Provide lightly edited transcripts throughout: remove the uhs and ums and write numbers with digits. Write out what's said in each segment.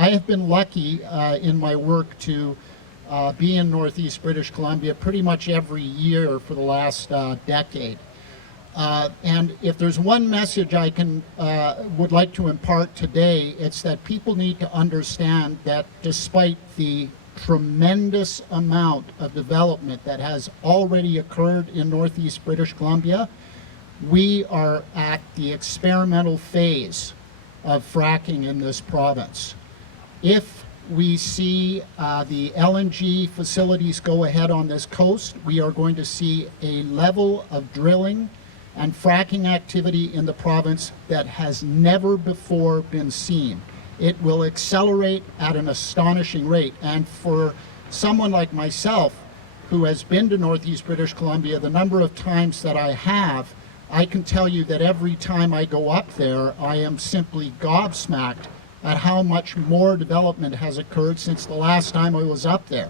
I have been lucky in my work to be in Northeast British Columbia pretty much every year for the last decade. And if there's one message I would like to impart today, it's that people need to understand that despite the tremendous amount of development that has already occurred in Northeast British Columbia, we are at the experimental phase of fracking in this province. If we see the LNG facilities go ahead on this coast, we are going to see a level of drilling and fracking activity in the province that has never before been seen. It will accelerate at an astonishing rate. And for someone like myself, who has been to Northeast British Columbia the number of times that I have, I can tell you that every time I go up there, I am simply gobsmacked at how much more development has occurred since the last time I was up there.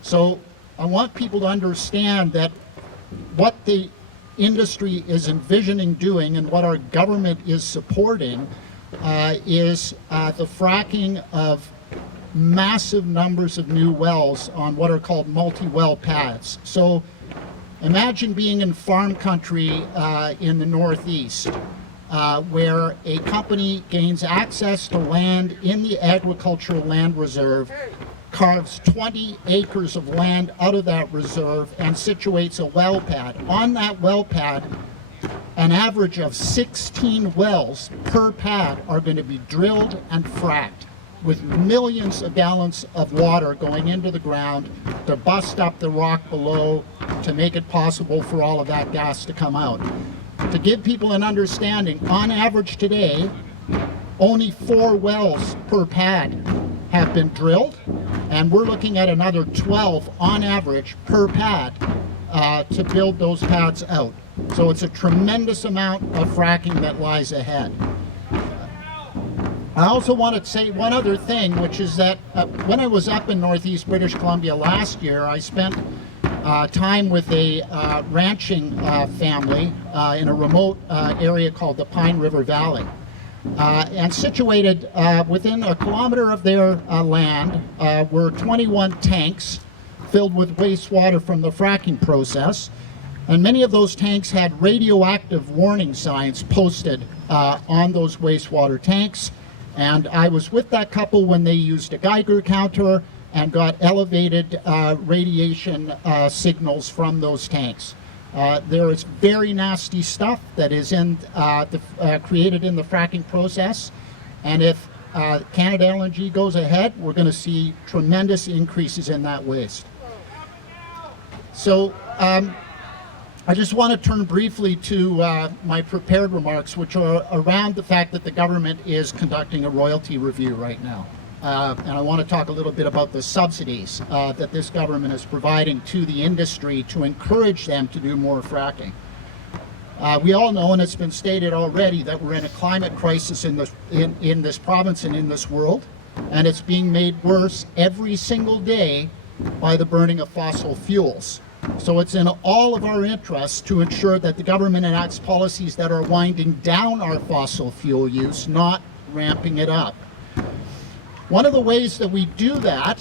So I want people to understand that what the industry is envisioning doing and what our government is supporting is the fracking of massive numbers of new wells on what are called multi-well pads. So imagine being in farm country in the Northeast, where a company gains access to land in the agricultural land reserve, carves 20 acres of land out of that reserve and situates a well pad. On that well pad, an average of 16 wells per pad are going to be drilled and fracked, with millions of gallons of water going into the ground to bust up the rock below to make it possible for all of that gas to come out. To give people an understanding, on average today, only 4 wells per pad have been drilled, and we're looking at another 12 on average per pad to build those pads out. So it's a tremendous amount of fracking that lies ahead. I also want to say one other thing, which is that when I was up in Northeast British Columbia last year, I spent time with a ranching family in a remote area called the Pine River Valley. And situated within a kilometer of their land were 21 tanks filled with wastewater from the fracking process. And many of those tanks had radioactive warning signs posted on those wastewater tanks. And I was with that couple when they used a Geiger counter and got elevated radiation signals from those tanks. There is very nasty stuff that is created in the fracking process. And if Canada LNG goes ahead, we're going to see tremendous increases in that waste. So I just want to turn briefly to my prepared remarks, which are around the fact that the government is conducting a royalty review right now. And I want to talk a little bit about the subsidies that this government is providing to the industry to encourage them to do more fracking. We all know, and it's been stated already, that we're in a climate crisis in this province and in this world, and it's being made worse every single day by the burning of fossil fuels. So it's in all of our interests to ensure that the government enacts policies that are winding down our fossil fuel use, not ramping it up. One of the ways that we do that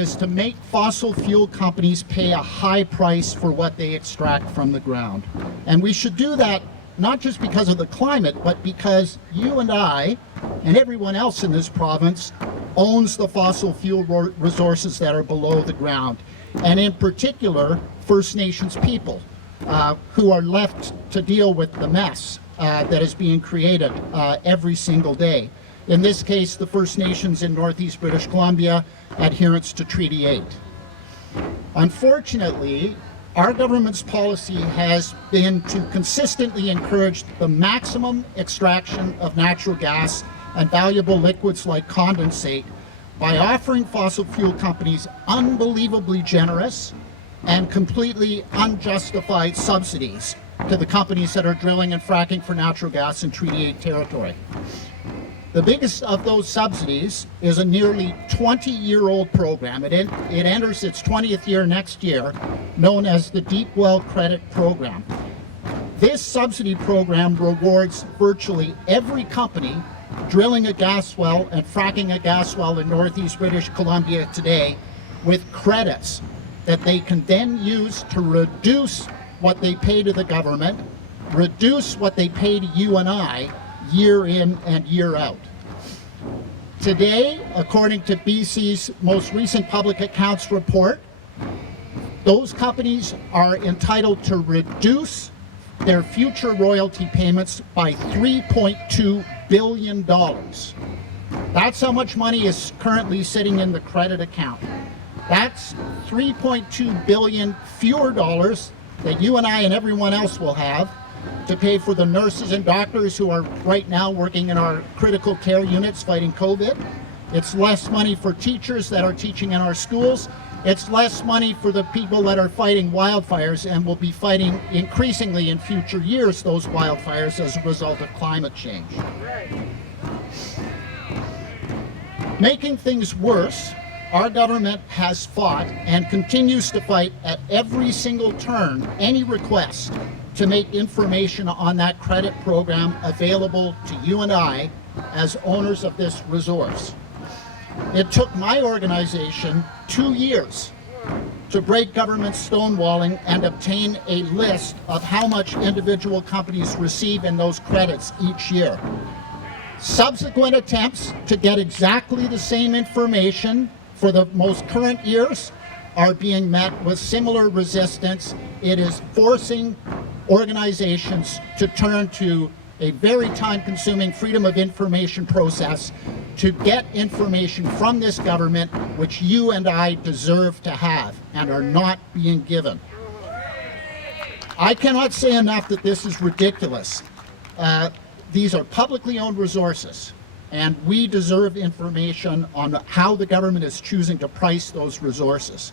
is to make fossil fuel companies pay a high price for what they extract from the ground. And we should do that not just because of the climate, but because you and I and everyone else in this province owns the fossil fuel resources that are below the ground. And in particular, First Nations people who are left to deal with the mess that is being created every single day. In this case, the First Nations in Northeast British Columbia, adherence to Treaty 8. Unfortunately, our government's policy has been to consistently encourage the maximum extraction of natural gas and valuable liquids like condensate by offering fossil fuel companies unbelievably generous and completely unjustified subsidies to the companies that are drilling and fracking for natural gas in Treaty 8 territory. The biggest of those subsidies is a nearly 20-year-old program. It enters its 20th year next year, known as the Deep Well Credit Program. This subsidy program rewards virtually every company drilling a gas well and fracking a gas well in Northeast British Columbia today with credits that they can then use to reduce what they pay to the government, reduce what they pay to you and I year in and year out. Today, according to BC's most recent public accounts report, those companies are entitled to reduce their future royalty payments by $3.2 billion. That's how much money is currently sitting in the credit account. That's $3.2 billion fewer dollars that you and I and everyone else will have to pay for the nurses and doctors who are right now working in our critical care units fighting COVID. It's less money for teachers that are teaching in our schools. It's less money for the people that are fighting wildfires and will be fighting increasingly in future years those wildfires as a result of climate change. Making things worse, our government has fought and continues to fight at every single turn any request to make information on that credit program available to you and I as owners of this resource. It took my organization 2 years to break government stonewalling and obtain a list of how much individual companies receive in those credits each year. Subsequent attempts to get exactly the same information for the most current years are being met with similar resistance. It is forcing organizations to turn to a very time-consuming freedom of information process to get information from this government which you and I deserve to have and are not being given. I cannot say enough that this is ridiculous. These are publicly owned resources, and we deserve information on how the government is choosing to price those resources.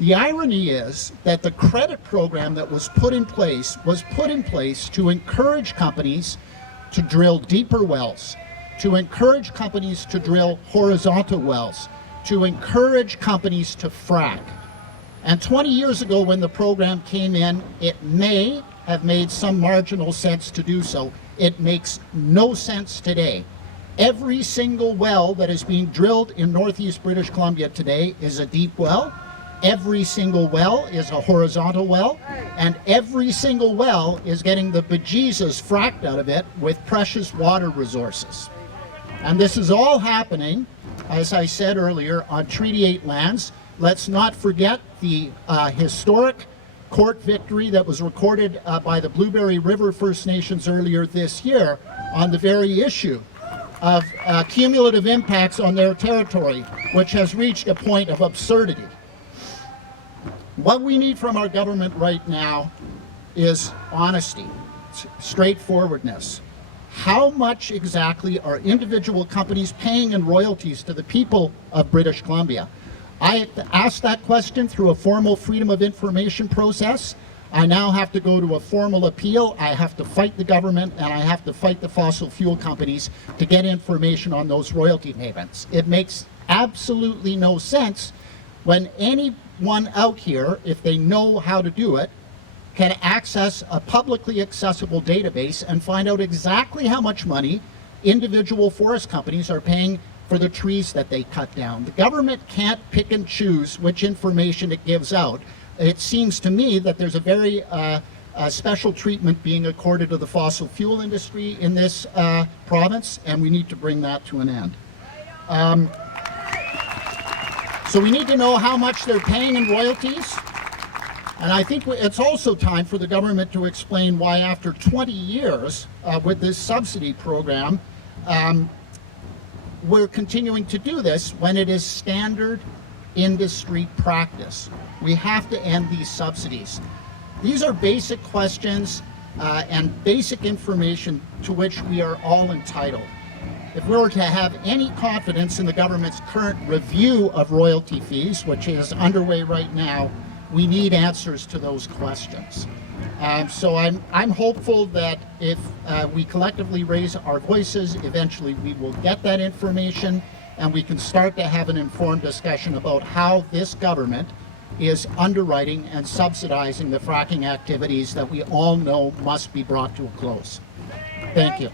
The irony is that the credit program that was put in place to encourage companies to drill deeper wells, to encourage companies to drill horizontal wells, to encourage companies to frack. And 20 years ago when the program came in, it may have made some marginal sense to do so. It makes no sense today. Every single well that is being drilled in Northeast British Columbia today is a deep well. Every single well is a horizontal well, and every single well is getting the bejesus fracked out of it with precious water resources. And this is all happening, as I said earlier, on Treaty 8 lands. Let's not forget the historic court victory that was recorded by the Blueberry River First Nations earlier this year on the very issue of cumulative impacts on their territory, which has reached a point of absurdity. What we need from our government right now is honesty, straightforwardness. How much exactly are individual companies paying in royalties to the people of British Columbia? I asked that question through a formal Freedom of Information process. I now have to go to a formal appeal. I have to fight the government, and I have to fight the fossil fuel companies to get information on those royalty payments. It makes absolutely no sense when anyone out here, if they know how to do it, can access a publicly accessible database and find out exactly how much money individual forest companies are paying for the trees that they cut down. The government can't pick and choose which information it gives out. It seems to me that there's a very special treatment being accorded to the fossil fuel industry in this province, and we need to bring that to an end. So we need to know how much they're paying in royalties. And I think it's also time for the government to explain why after 20 years with this subsidy program, we're continuing to do this when it is standard industry practice. We have to end these subsidies. These are basic questions and basic information to which we are all entitled. If we were to have any confidence in the government's current review of royalty fees, which is underway right now, we need answers to those questions. So I'm hopeful that if we collectively raise our voices, eventually we will get that information and we can start to have an informed discussion about how this government is underwriting and subsidizing the fracking activities that we all know must be brought to a close. Thank you.